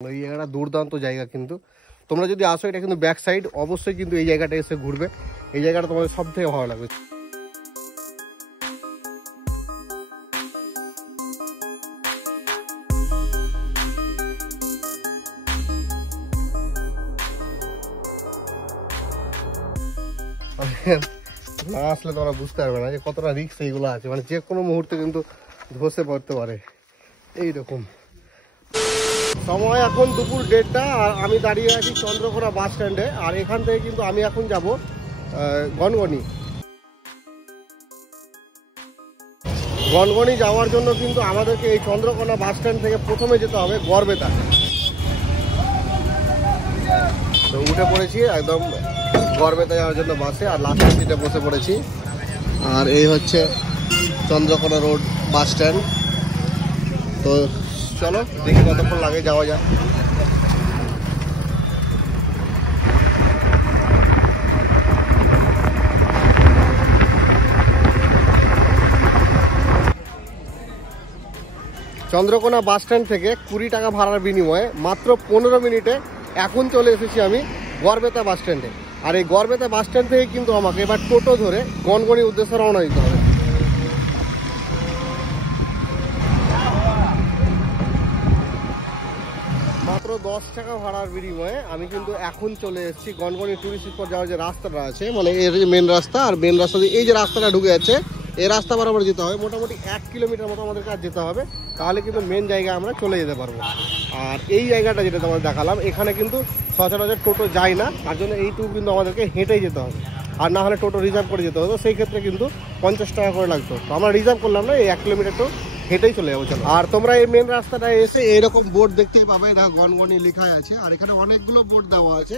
এই জায়গাটা দুর্দান্ত জায়গা, কিন্তু তোমরা যদি আসো, এটা কিন্তু ব্যাক সাইড, অবশ্যই কিন্তু এই জায়গাটা এসে ঘুরবে। এই জায়গাটা তোমাদের সব থেকে ভালো লাগবে। না আসলে তোমরা বুঝতে পারবে না যে কতটা রিস্ক এইগুলো আছে, মানে যে কোনো মুহূর্তে কিন্তু ধসে পড়তে পারে। এইরকম সময় এখন দুপুর 1:30, আর আমি দাঁড়িয়ে আছি চন্দ্রকোনা বাস স্ট্যান্ডে। আর এখান থেকে কিন্তু আমি এখন যাব গনগনি। গনগনি যাওয়ার জন্য কিন্তু আমাদেরকে এই চন্দ্রকোনা বাস স্ট্যান্ড থেকে প্রথমে যেতে হবে গড়বেতা। তো উঠে পড়েছি একদম গড়বেতা যাওয়ার জন্য বাসে, আর লাস্টের সিটে বসে পড়েছি। আর এই হচ্ছে চন্দ্রকোনা রোড বাস স্ট্যান্ড। তো চলো দেখি কতক্ষণ লাগে, যাওয়া যায়। চন্দ্রকোনা বাস স্ট্যান্ড থেকে 20 টাকা ভাড়ার বিনিময়ে মাত্র 15 মিনিটে এখন চলে এসেছি আমি গড়বেতা বাস স্ট্যান্ডে। আর এই গড়বেতা বাস স্ট্যান্ড থেকে কিন্তু আমাকে এবার টোটো ধরে গনগনির উদ্দেশ্যে রওনা দিতে হবে। মাত্র 10 টাকা ভাড়ার বিনিময়ে আমি কিন্তু এখন চলে এসেছি গনগনি টুরিস্ট স্পট যাওয়ার যে রাস্তাটা আছে, মানে এর যে মেন রাস্তা, আর মেন রাস্তা দিয়ে এই যে রাস্তাটা ঢুকে যাচ্ছে, এই রাস্তা বরাবর যেতে হবে। মোটামুটি 1 কিলোমিটার মতো আমাদের কাছে যেতে হবে, তাহলে কিন্তু মেন জায়গায় আমরা চলে যেতে পারবো। আর এই জায়গাটা যেটা তোমাদের দেখালাম, এখানে কিন্তু সচরাচর টোটো যায় না, তার জন্য এইটুকু কিন্তু আমাদেরকে হেঁটেই যেতে হবে। আর না হলে টোটো রিজার্ভ করে যেতে হতো, সেই ক্ষেত্রে কিন্তু 50 টাকা করে লাগতো। তো আমরা রিজার্ভ করলাম না, এই 1 কিলোমিটার তো হেঁটেই চলে যাবো। চলো, আর তোমরা এই মেন রাস্তাটা এসে এরকম বোর্ড দেখতেই পাবে, দেখো গনগনি লেখা আছে, আর এখানে অনেকগুলো বোর্ড দেওয়া আছে।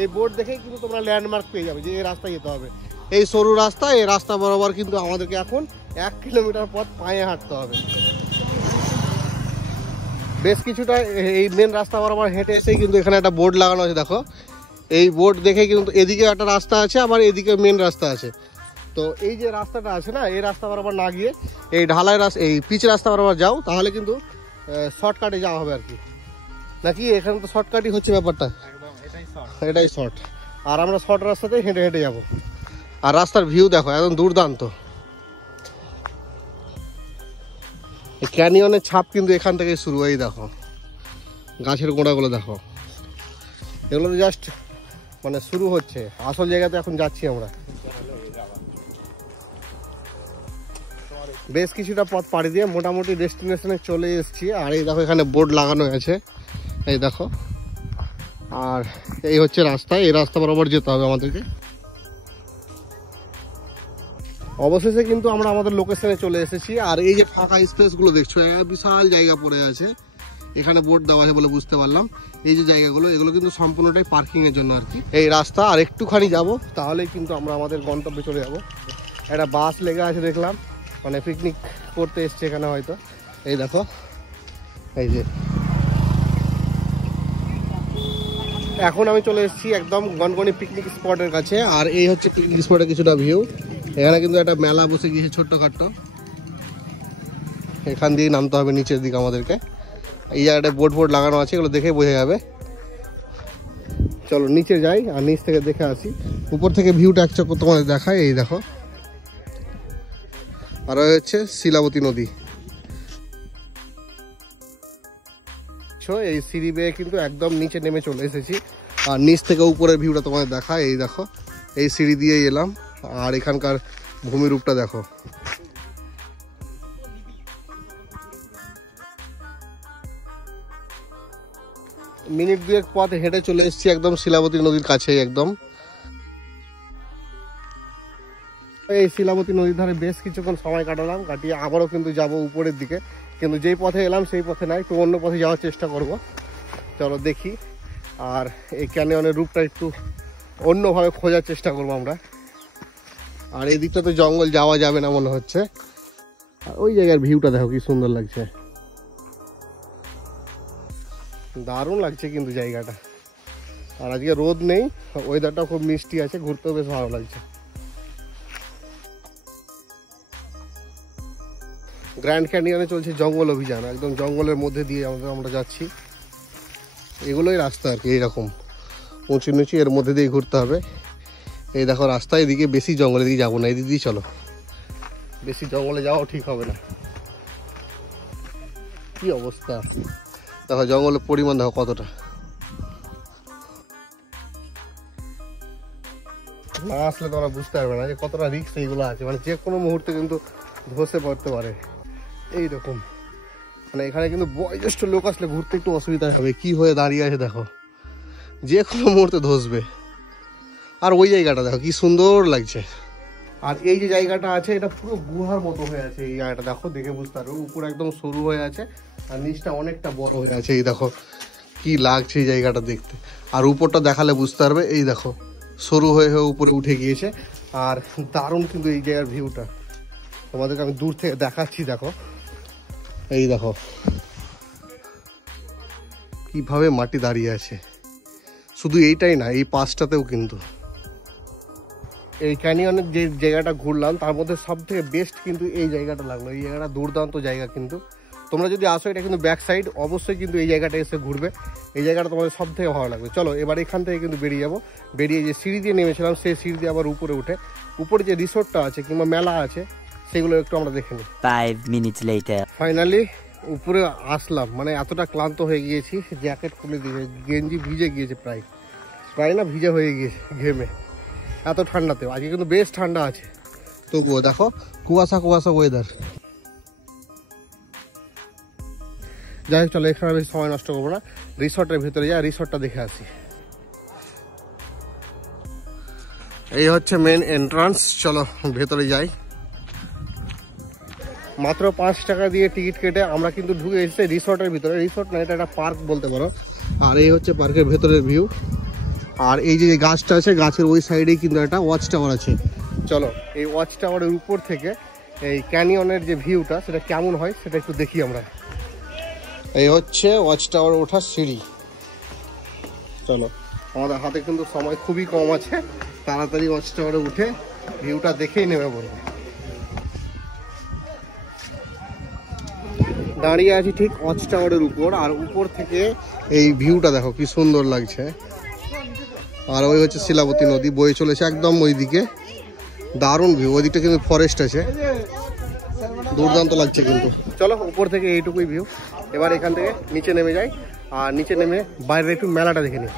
এই বোর্ড দেখেই কিন্তু তোমরা ল্যান্ডমার্ক পেয়ে যাবে যে এই রাস্তায় যেতে হবে। এই সরু রাস্তা, এই রাস্তা বরাবর কিন্তু আমাদেরকে এখন 1 কিলোমিটার পথ পায়ে হাঁটতে হবে। বেশ কিছুটা এই মেন রাস্তা বরাবর হেঁটে এসেই কিন্তু এখানে একটা বোর্ড লাগানো আছে, দেখো। এই বোর্ড দেখে কিন্তু এদিকে একটা রাস্তা আছে, আবার এদিকে মেন রাস্তা আছে। তো এই যে রাস্তাটা আছে না, এই রাস্তা বরাবর না গিয়ে এই ঢালাই রাস্তা, এই পিচ রাস্তা বরাবর যাও, তাহলে কিন্তু শর্টকাটে যাওয়া হবে আর কি। নাকি এখানে তো শর্টকাটই হচ্ছে ব্যাপারটা, এটাই শর্ট। আর আমরা শর্ট রাস্তাতে হেঁটে হেঁটে যাবো। আর রাস্তার ভিউ দেখো, একদম দুর্দান্ত। ক্যানিয়নের ছাপ কিন্তু এখান থেকে শুরু। এই দেখো গাছের গোড়াগুলো দেখো, এগুলো তো জাস্ট মানে শুরু হচ্ছে, আসল জায়গাতে এখন যাচ্ছি আমরা। বেশ কিছুটা পথ পাড়ি দিয়ে মোটামুটি ডেস্টিনেশনে চলে এসেছি। আর এই দেখো এখানে বোর্ড লাগানো আছে, এই দেখো। আর এই হচ্ছে রাস্তা, এই রাস্তা বরাবর যেতে হবে আমাদেরকে। অবশেষে কিন্তু আমরা আমাদের লোকেশনে চলে এসেছি। আর এই যে ফাঁকা স্পেসগুলো দেখছো, বিশাল জায়গা পড়ে আছে, এখানে বোর্ড দেওয়া আছে বলে বুঝতে পারলাম। এই যে জায়গাগুলো, এগুলো কিন্তু সম্পূর্ণটাই পার্কিং এর জন্য আর কি। এই রাস্তা আর একটুখানি যাব, তাহলেই কিন্তু আমরা আমাদের গন্তব্যে চলে যাব। একটা বাস লেগে আছে দেখলাম, মানে পিকনিক করতে এসছে এখানে হয়তো। এই দেখো, এই যে এখন আমি চলে এসেছি একদম গনগনি পিকনিক স্পটের কাছে। আর এই হচ্ছে পিকনিক স্পটের কিছুটা ভিউ। এখানে কিন্তু একটা মেলা বসে গিয়েছে ছোট্টখাট্ট, এখান দিয়ে নামতে হবে নিচের দিকে আমাদেরকে। এই জায়গাটায় বোর্ড লাগানো আছে, এগুলো দেখে বোঝা যাবে। চলো নিচে যাই আর নিচ থেকে দেখে আসি। উপর থেকে ভিউটা এক চক্কর তোমাদের দেখায়, এই দেখো। আর হচ্ছে শিলাবতী নদী। এই সিঁড়ি বেয়ে কিন্তু একদম নিচে নেমে চলে এসেছি। আর নিচ থেকে উপরের ভিউটা তোমাদের দেখায়, এই দেখো। এই সিঁড়ি দিয়েই এলাম, আর এখানকার ভূমিরূপটা দেখো। মিনিট 2 পথ হেঁটে চলে এসেছি একদম শিলাবতী নদীর কাছেই একদম। এই শিলাবতী নদীর ধারে বেশ কিছুক্ষণ সময় কাটালাম, কাটিয়ে আবারও কিন্তু যাব উপরের দিকে। কিন্তু যেই পথে এলাম সেই পথে নাই, একটু অন্য পথে যাওয়ার চেষ্টা করব। চলো দেখি। আর এই ক্যানিয়নের রূপটা একটু অন্যভাবে খোঁজার চেষ্টা করবো আমরা। আর এই দিকটা তো জঙ্গল যাওয়া যাবে না মনে হচ্ছে। আর ওই জায়গার ভিউটা দেখো কি সুন্দর লাগছে, দারুণ লাগছে কিন্তু জায়গাটা। আর আজকে রোদ নেই, ওয়েদারটা খুব মিষ্টি আছে, ঘুরতেও বেশ ভালো লাগছে। গ্র্যান্ড ক্যানিয়নে চলছে জঙ্গল অভিযান, একদম জঙ্গলের মধ্যে দিয়ে আমরা যাচ্ছি। এগুলোই রাস্তা আর কি, এইরকম উঁচু নিচু, এর মধ্যে দিয়ে ঘুরতে হবে। এই দেখো রাস্তা, এদিকে বেশি জঙ্গলের দিকে যাবো না, এদিক দিয়ে চলো, বেশি জঙ্গলে যাওয়াও ঠিক হবে না। কি অবস্থা দেখো, জঙ্গলের পরিমাণ দেখো কতটা। না আসলে তোমরা বুঝতে পারবে না যে কতটা রিস্ক এইগুলো আছে, মানে যে কোনো মুহূর্তে কিন্তু ধসে পড়তে পারে। এইরকম মানে এখানে কিন্তু বয়োজ্যেষ্ঠ লোক আসলে ঘুরতে একটু অসুবিধা হবে। কি হয়ে দাঁড়িয়ে আছে দেখো, যে কোনো মুহূর্তে ধসবে। আর ওই জায়গাটা দেখো কি সুন্দর লাগছে। আর এই যে জায়গাটা আছে এটা পুরো গুহার মতো হয়ে আছে। এই জায়গাটা দেখো, দেখে বুঝতে পারবে, উপর একদম সরু হয়ে আছে আর নিচটা অনেকটা বড় হয়ে আছে। এই দেখো কি লাগছে এই জায়গাটা দেখতে। আর উপরটা দেখালে বুঝতে পারবে, এই দেখো সরু হয়ে হয়ে উপরে উঠে গিয়েছে। আর দারুণ কিন্তু এই জায়গার ভিউটা, তোমাদেরকে আমি দূর থেকে দেখাচ্ছি। দেখো এই দেখো কিভাবে মাটি দাঁড়িয়ে আছে। শুধু এইটাই না, এই পাশটাতেও কিন্তু। এই ক্যানিয়নের যে জায়গাটা ঘুরলাম তার মধ্যে সব থেকে বেস্ট কিন্তু এই জায়গাটা লাগলো। এই জায়গাটা দুর্দান্ত জায়গা কিন্তু। তোমরা যদি আসো, এটা কিন্তু ব্যাক সাইড, অবশ্যই কিন্তু এই জায়গাটা এসে ঘুরবে। এই জায়গাটা তোমাদের সব থেকে ভালো লাগবে। চলো এবার এখান থেকে কিন্তু বেরিয়ে যাবো। বেরিয়ে যে সিঁড়ি দিয়ে নেমেছিলাম, সেই সিঁড়ি দিয়ে আবার উপরে উঠে উপরে যে রিসোর্টটা আছে কিংবা মেলা আছে সেগুলো একটু আমরা দেখে নিই। 5 minutes later. ফাইনালি উপরে আসলাম। মানে এতটা ক্লান্ত হয়ে গিয়েছি, জ্যাকেট খুলে দিয়ে গেঞ্জি ভিজে গিয়েছে, প্রায় না ভিজে হয়ে গিয়েছে ঘেমে, এত ঠান্ডাতেও। আজকে কিন্তু বেশ ঠান্ডা আছে, তবুও দেখো কুয়াশা কুয়াশা ওয়েদার। যাই হোক, চলো এখানে বেশি সময় নষ্ট করবো না, রিসর্টের ভিতরে যাই, রিসর্টটা দেখে আসি। এই হচ্ছে মেন এন্ট্রান্স, চলো ভেতরে যাই। মাত্র 5 টাকা দিয়ে টিকিট কেটে আমরা কিন্তু ঢুকে এসেছি রিসর্টের ভিতরে। রিসর্ট না, এটা একটা পার্ক বলতে পারো। আর এই হচ্ছে পার্কের ভেতরের ভিউ। আর এই যে গাছটা আছে, গাছের ওই সাইডেই কিন্তু একটা ওয়াচ টাওয়ার আছে। চলো এই ওয়াচ টাওয়ারের উপর থেকে এই ক্যানিয়নের যে ভিউটা সেটা কেমন হয় সেটা একটু দেখি আমরা। এই হচ্ছে ওয়াচ টাওয়ার ওঠার সিঁড়ি। চলো, আমাদের হাতে কিন্তু সময় খুবই কম আছে, তাড়াতাড়ি ওয়াচ টাওয়ারে উঠে ভিউটা দেখেই নেমে পড়বো। দাঁড়িয়ে আছি ঠিক ওয়াচ টাওয়ারের উপর, আর উপর থেকে এই ভিউটা দেখো কি সুন্দর লাগছে। আর ওই হচ্ছে শিলাবতী নদী বয়ে চলেছে একদম ওই দিকে, দারুণ ভিউ। ওই দিকটা কিন্তু ফরেস্ট আছে, দুর্দান্ত লাগছে কিন্তু। চলো উপর থেকে এইটুকুই ভিউ। এবার এখান থেকে নিচে নেমে যাই, আর নিচে নেমে বাইরে একটু মেলাটা দেখে নিই।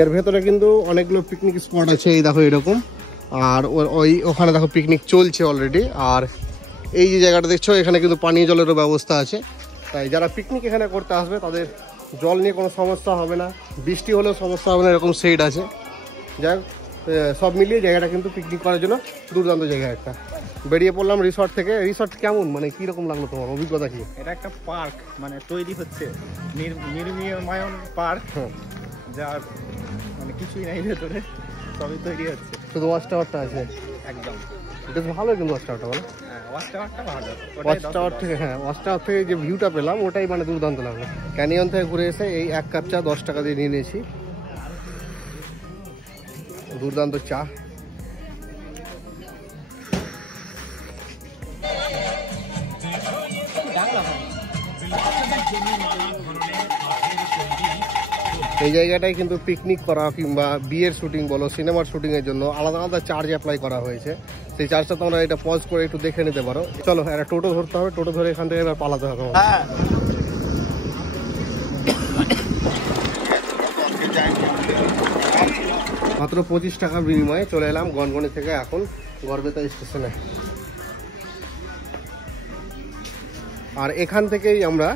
এর ভেতরে কিন্তু অনেকগুলো পিকনিক স্পট আছে, এই দেখো এরকম। আর ওখানে দেখো পিকনিক চলছে অলরেডি। আর এই যে জায়গাটা দেখছো, এখানে কিন্তু পানীয় জলেরও ব্যবস্থা আছে। তাই যারা পিকনিক এখানে করতে আসবে তাদের জল নিয়ে কোনো সমস্যা হবে না, বৃষ্টি হলেও সমস্যা হবে না, এরকম শেড আছে। যাই হোক, সব মিলিয়ে জায়গাটা কিন্তু পিকনিক করার জন্য দুর্দান্ত জায়গা একটা। বেরিয়ে পড়লাম রিসর্ট থেকে। রিসর্ট কেমন, মানে কীরকম লাগলো তোমার, অভিজ্ঞতা কি? এটা একটা পার্ক, মানে তৈরি হচ্ছে নির্মীয়মায়ন পার্ক, যার মানে কিছুই নাই ভেতরে, সবই তৈরি হচ্ছে। শুধু ওয়াচ টাওয়ারটা আছে একদম, এটা ভালো কিন্তু ওয়াচ টাওয়ারটা, বলো? ওয়াচ টাওয়ারটা ভালো। ওয়াচ টাওয়ার থেকে, হ্যাঁ ওয়াচ টাওয়ার থেকে যে ভিউটা পেলাম ওটাই মানে দুর্দান্ত লাগলো। ক্যানিয়ন থেকে ঘুরে এসে এই 1 কাপ চা 10 টাকা দিয়ে নিয়ে নিয়েছি, দুর্দান্ত চা। এই জায়গাটায় কিন্তু পিকনিক করা কিংবা বিয়ের শুটিং বলো, সিনেমার শুটিংয়ের জন্য আলাদা আলাদা চার্জ অ্যাপ্লাই করা হয়েছে। সেই চার্জটা তোমরা এটা পজ করে একটু দেখে নিতে পারো। চলো একটা টোটো ধরতে হবে, টোটো ধরে এখান থেকে এবার পালাতে হবে। মাত্র 25 টাকার বিনিময়ে চলে এলাম গনগনি থেকে এখন গড়বেতা স্টেশনে। আর এখান থেকেই আমরা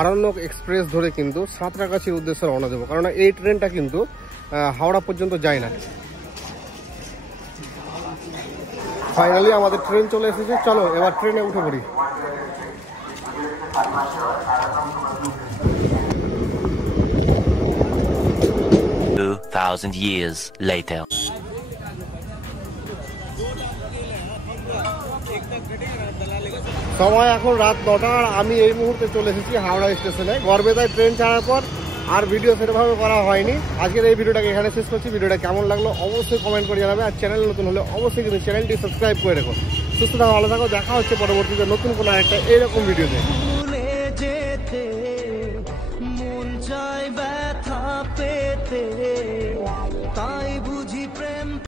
আরণ্যক এক্সপ্রেস ধরে কিন্তু সাঁতরাগাছির উদ্দেশ্যে রওনা দেবো, কারণ এই ট্রেনটা কিন্তু হাওড়া পর্যন্ত যায় না। ফাইনালি আমাদের ট্রেন চলে এসেছে, চলো এবার ট্রেনে উঠে পড়ি। 2000 years later. সময় এখন রাত 9টা, আর আমি এই মুহূর্তে চলে এসেছি হাওড়া স্টেশনে। গড়বেতায় ট্রেন ছাড়ার পর আর ভিডিও সেরকমভাবে করা হয়নি। আজকের এই ভিডিওটাকে এখানে শেষ করছি। ভিডিওটা কেমন লাগলো অবশ্যই কমেন্ট করে জানাবে, আর চ্যানেল নতুন হলে অবশ্যই কিন্তু চ্যানেলটি সাবস্ক্রাইব করে রেখো। সুস্থ থাকো, ভালো থাকো, দেখা হচ্ছে পরবর্তীতে নতুন কোনো একটা এরকম ভিডিওতে। ভুলে যেতে মন চায় ব্যথা পেতে, তাই